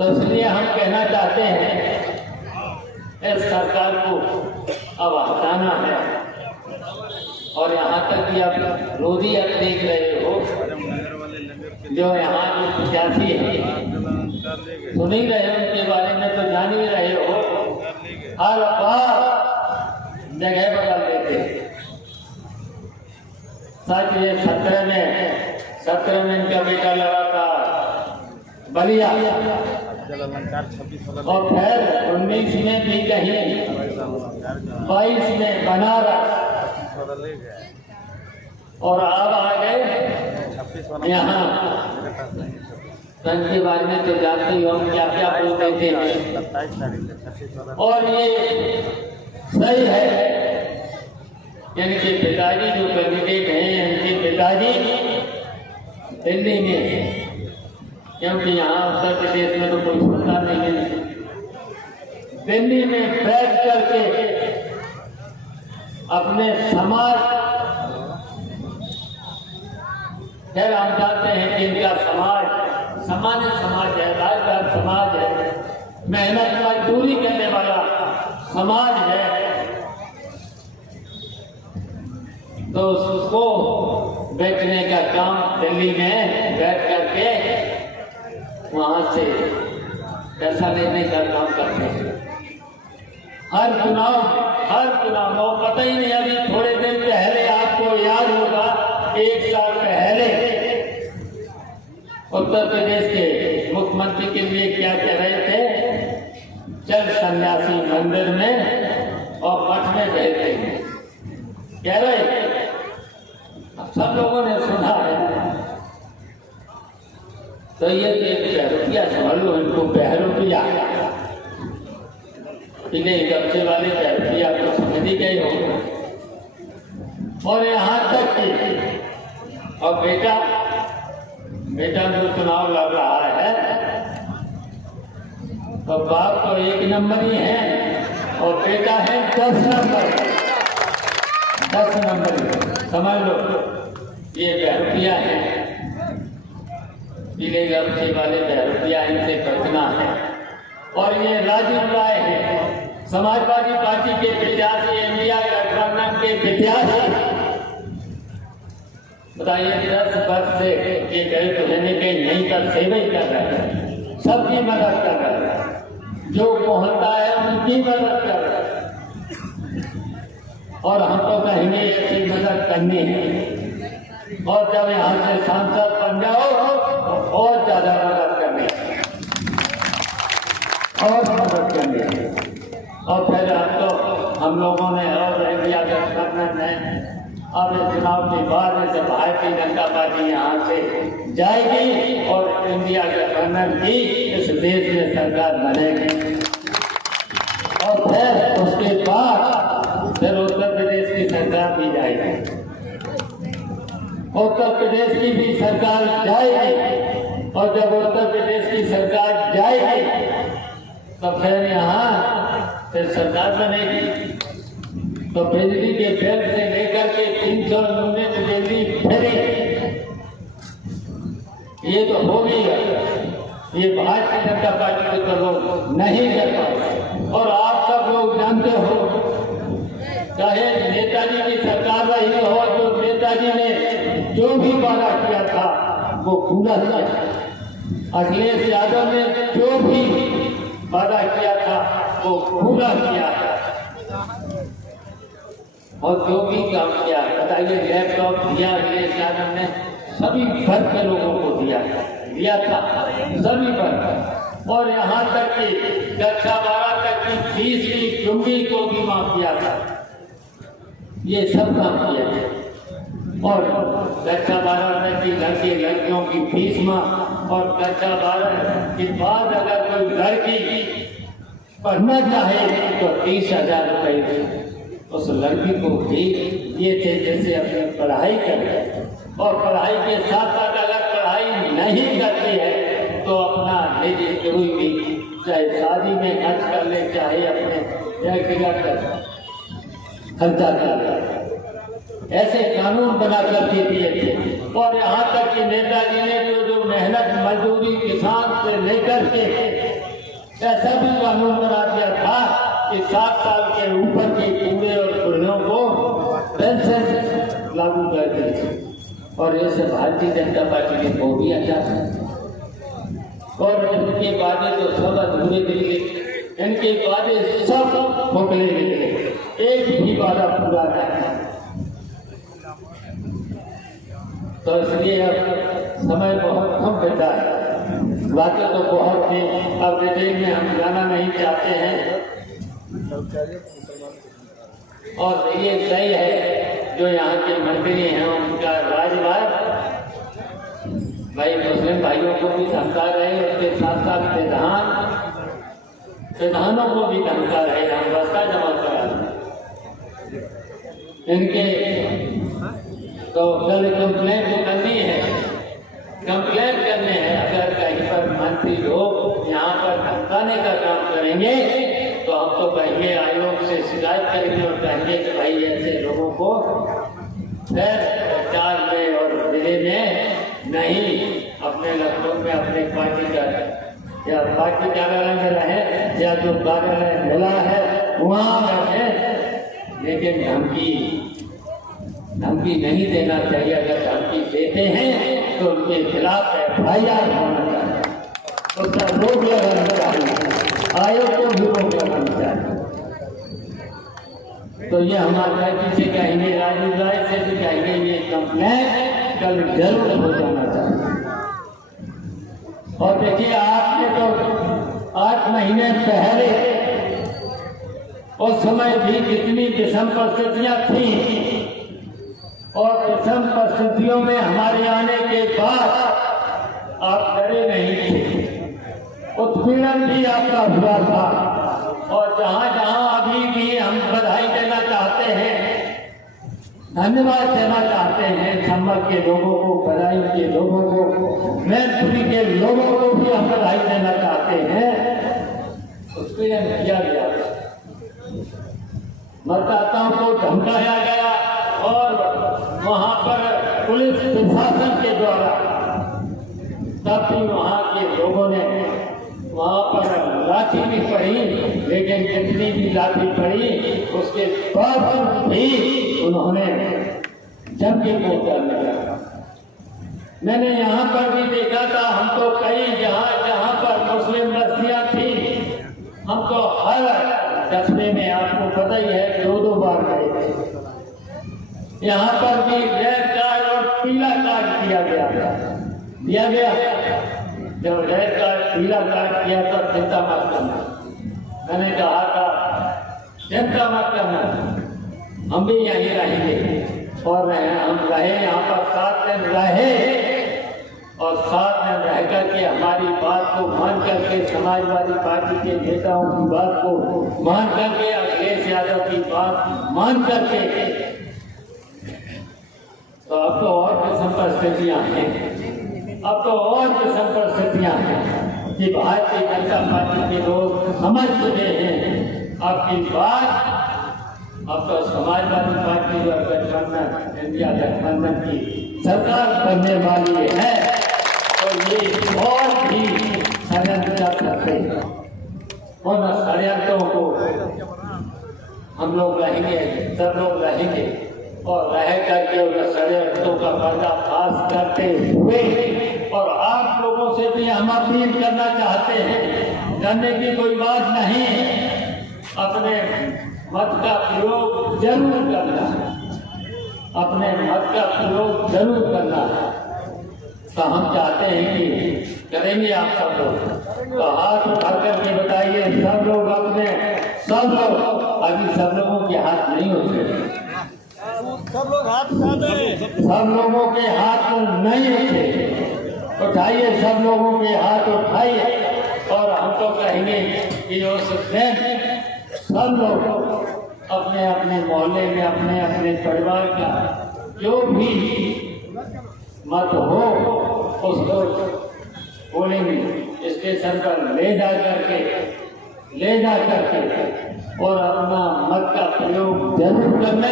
तो इसलिए हम कहना चाहते हैं इस सरकार को अब हटाना है। और यहाँ तक कि आप रोजी आप देख रहे हो, जो यहाँ के प्रत्याशी हैं सुन ही रहे हो, उनके बारे में तो जान ही रहे हो, हर बार जगह बदल देते हैं। सच ये 17 में इनका बेटा लड़ा था बलिया, और फिर 19 में भी कहीं, 22 में बनारस, और अब आ गए यहाँ। के बारे में तो जानते ही हम क्या क्या बोलते थे। और ये सही है, इनके पिताजी जो कैंडिडेट हैं, इनके पिताजी दिल्ली में, क्योंकि यहाँ उत्तर प्रदेश में तो कोई सुनता नहीं है, दिल्ली में बैठ करके अपने समाज, खैर हम जानते हैं कि इनका समाज सामान्य समाज है, राजदार समाज है, मेहनत मजदूरी करने वाला समाज है, तो उसको बेचने का काम दिल्ली में बैठ करके वहां से पैसा लेने का काम करते हैं। हर चुनाव वो पता ही नहीं, अभी थोड़े दिन पहले आपको याद होगा, 1 साल पहले उत्तर प्रदेश के मुख्यमंत्री के लिए क्या कह रहे थे, चल सन्यासी मंदिर में और मठ में रहते हैं, कह रहे थे। सब लोगों ने सुना है। तो ये रुपया समझ लो, इनको 1 रुपया गपचे वाले रुपया तो समझ ही गए हो। और यहाँ तक कि और बेटा जो चुनाव लड़ रहा है, तो बाप तो 1 नंबर ही है और बेटा है 10 नंबर। समझ लो, ये 1 रुपया है, पीले गपचे वाले 1 रुपया, इनसे बचना है। और ये राजीव राय है, समाजवादी पार्टी के प्रत्याशी, इंडिया गठबंधन के प्रत्याशी। बताइए, 10 वर्ष से ये गरीब रहने के नहीं कर सेवा ही कर रहे हैं, सबकी मदद कर रहे हैं, जो पहुंचता है उनकी मदद कर रहे हैं। और हमको कहेंगे ऐसी मदद करनी है, और जब यहाँ से सांसद बन जाओ और ज्यादा मदद करनी है। और फिर हम लोगों ने और इंडिया गठबंधन ने अब इस चुनाव के बाद से भारतीय जनता पार्टी यहाँ से जाएगी और इंडिया गठबंधन की इस देश में सरकार बनेगी। और फिर उसके बाद फिर उत्तर प्रदेश की सरकार भी जाएगी, उत्तर प्रदेश की भी सरकार जाएगी। और जब उत्तर प्रदेश की सरकार जाएगी तो फिर यहाँ फिर सरकार बनेगी। तो बिजली के बिल से लेकर के 300 यूनिट बिजली फ्री, ये तो हो गई है। ये भारतीय जनता पार्टी के तो लोग नहीं कर पाए। और आप सब लोग जानते हो, चाहे नेताजी की सरकार रही हो, तो नेताजी ने जो भी वादा किया था वो पूरा किया। अखिलेश यादव ने जो भी वादा किया था वो पूरा किया और जो भी काम किया। बताइए, लैपटॉप दिया अखिलेश यादव ने, सभी वर्ग के लोगों को दिया था, सभी वर्ग। और यहाँ तक कि कक्षा 12 तक की फीस की चुंगी को भी माफ किया था। ये सब काम किया है। और कक्षा 12 तक की लड़कियों की फीस माफ, और कक्षा 12 के बाद अगर कोई लड़की पढ़ना चाहे तो 30,000 रुपये उस लड़की को भी ये थे, जैसे अपनी पढ़ाई करे। और पढ़ाई के साथ साथ अगर पढ़ाई नहीं करती है तो अपना निजी कोई भी, चाहे शादी में खर्च कर ले, चाहे अपने व्यक्तिगत खर्चा कर ले, ऐसे कानून बना करके दिए थे। और यहाँ तक कि नेताजी ने जो मेहनत मजदूरी किसान से लेकर के ऐसा भी कानून बना दिया था कि 7 साल के ऊपर के बूढ़े और बुढ़ियों को पेंशन लागू कर दी। और ऐसे भारतीय जनता पार्टी ने वो भी अच्छा था। और इनके वादे तो सब अधूरे निकले, इनके वादे सब खोखले निकले, एक भी वादा पूरा नहीं। तो इसलिए अब समय बहुत कम बचा है, बातें तो बहुत थी। अब डिटेल में हम जाना नहीं चाहते हैं। और ये सही है जो यहाँ के मंत्री हैं उनका राजभार भाई मुस्लिम भाइयों को भी धमका रहे, उसके साथ साथ विधानों को भी धमका रहे। हम बस्ता जमा करा इनके तो कल कंप्लेंट करनी है, कंप्लेंट करने हैं। अगर कहीं पर मंत्री लोग यहाँ पर धमकाने का काम करेंगे तो हम तो कहेंगे आयोग से शिकायत करेंगे और कहेंगे कि भाई ऐसे लोगों को फिर चार में और जिले में नहीं, अपने लखनऊ में अपने पार्टी का या पार्टी कार्यालय में रहे या जो कार्यालय मिला है वहाँ रहे, लेकिन धमकी नहीं देना चाहिए। अगर धमकी देते हैं तो उनके खिलाफ FIR होना चाहिए, उसका रोक लगाना चाहिए, आयोग को भी रोक लगाना चाहिए। तो ये हमारे पीछे कहेंगे, राजीव राय से भी कहेंगे ये कंप्लेंट कल जरूर हो जाना चाहिए। और देखिए आपने तो 8 महीने पहले उस समय भी कितनी विषम परिस्थितियां थी, और विषम परिस्थितियों में हमारे आने के बाद आप डरे नहीं थे, उत्पीड़न भी आपका हुआ था। और जहां जहां अभी भी हम बधाई देना चाहते हैं, धन्यवाद देना चाहते हैं संभल के लोगों को, बधाई के लोगों को, मैनपुरी के लोगों को भी हम बधाई देना चाहते हैं। उत्पीड़न किया गया, मतदाताओं को धमकाया गया और वहां पर पुलिस प्रशासन के द्वारा तब भी वहां के लोगों ने वहां पर लाठी भी पड़ी, लेकिन जितनी भी लाठी पड़ी उसके बावजूद भी उन्होंने जम के वोट डालने लगा। मैंने यहाँ पर भी देखा था, हम तो कई जहाँ पर मुस्लिम बस्तियां थी, हम तो हर कस्बे में आपको पता ही है 2-2 बार गए थे। यहाँ पर भी रेड कार्ड और पीला कार्ड दिया गया। जब रेड कार्ड पीला कार्ड किया तब चिंता मत करना, मैंने कहा था चिंता मत करना, हम भी यहीं रहेंगे। और हम रहे यहाँ पर 7 दिन रहे, और 7 दिन रह करके हमारी बात को मान करके, समाजवादी पार्टी के नेताओं की बात को मान करके, अखिलेश यादव की बात मान करके, तो अब तो और विषम परिस्थितियां हैं, अब तो और विषम परिस्थितियां हैं कि भारतीय जनता पार्टी के लोग समझ चुके हैं आपकी बात। अब तो समाजवादी पार्टी जो गठबंधन, इंडिया गठबंधन की सरकार बनने वाली है, तो ये और भी षड्यंत्र कर सकते हैं। उन षड्यंत्रों को हम लोग रहेंगे, सब लोग रहेंगे, और रह करके उन षड्यंत्रों का पर्दाफाश करते हुए, और आप लोगों से भी हम अपील करना चाहते हैं, करने की कोई बात नहीं, अपने मत का प्रयोग जरूर करना है, अपने मत का प्रयोग जरूर करना है। तो हम चाहते हैं कि करेंगे आप सब लोग, तो हाथ उठा करके बताइए सब लोग, अपने सब लोग, अभी सब लोगों के हाथ नहीं होते, सब लोग हाथ उठाते हैं, सब लोगों के हाथ नहीं होते, उठाइए, सब लोगों के हाथ उठाइए। और हम तो कहेंगे कि उस दिन सब लोग अपने अपने मोहल्ले में, अपने अपने परिवार का जो भी मत हो उसको बोलेंगे, स्टेशन पर ले जा करके और अपना मत का प्रयोग जरूर करना,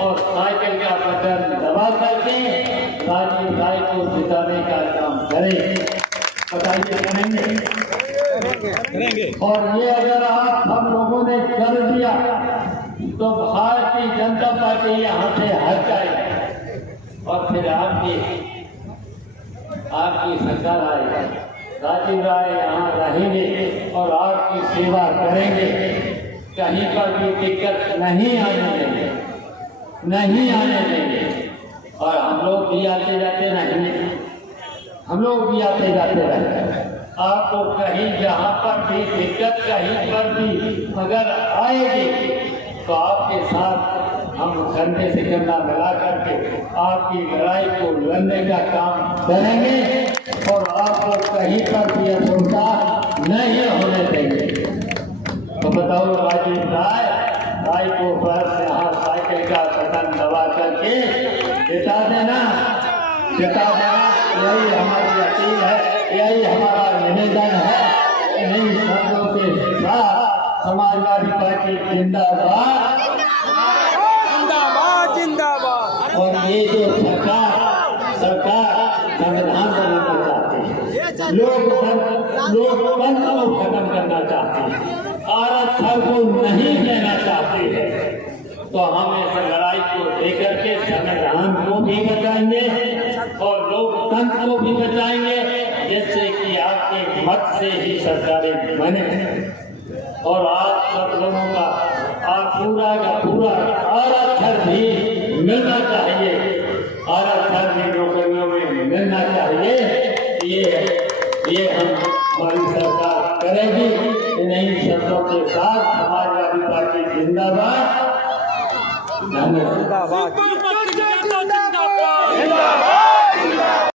और साइकिल का बटन दबा करके राजीव राय को जिताने का काम करें। बताइए करेंगे? करेंगे। और ये अगर आप हम लोगों ने कर दिया तो भारतीय जनता पार्टी यहाँ से हट जाएगी और फिर आपकी सरकार आएगी। राजीव राय यहाँ रहेंगे और आपकी सेवा करेंगे। कहीं पर भी दिक्कत नहीं आने देंगे, नहीं आने देंगे। और हम लोग भी आते जाते रहेंगे, हम लोग भी आते जाते रहेंगे। आपको कहीं जहाँ पर भी दिक्कत कहीं पर भी अगर आएगी तो आपके साथ हम कंधे से कंधा मिला करके आपकी लड़ाई को लड़ने का काम करेंगे और आपको कहीं पर भी असुविधा नहीं होने देंगे। तो बताओ राजीव राय को बस यहाँ साइकिल का बटन दबा करके जिता देना। यही हमारी अपील है, यही हमारा निवेदन है। इन्हीं शब्दों के साथ समाजवादी पार्टी जिंदाबाद। और ये जो सरकार संविधान बनाना चाहती है, लोकतंत्र को खत्म करना चाहती है, आरक्षण को नहीं देना चाहती है, तो हम इस लड़ाई को लेकर के संविधान को भी बचाएंगे और लोकतंत्र को भी बचाएंगे, जिससे कि आपके मत से ही सरकारें बने और आप सब लोगों का पूरा का पूरा आरक्षण भी मिलना चाहिए, आरक्षण भी नौकरियों में मिलना चाहिए। ये हम हमारी सरकार करेगी। इन्हीं शब्दों के साथ समाजवादी पार्टी जिंदाबाद। धन्यवाद।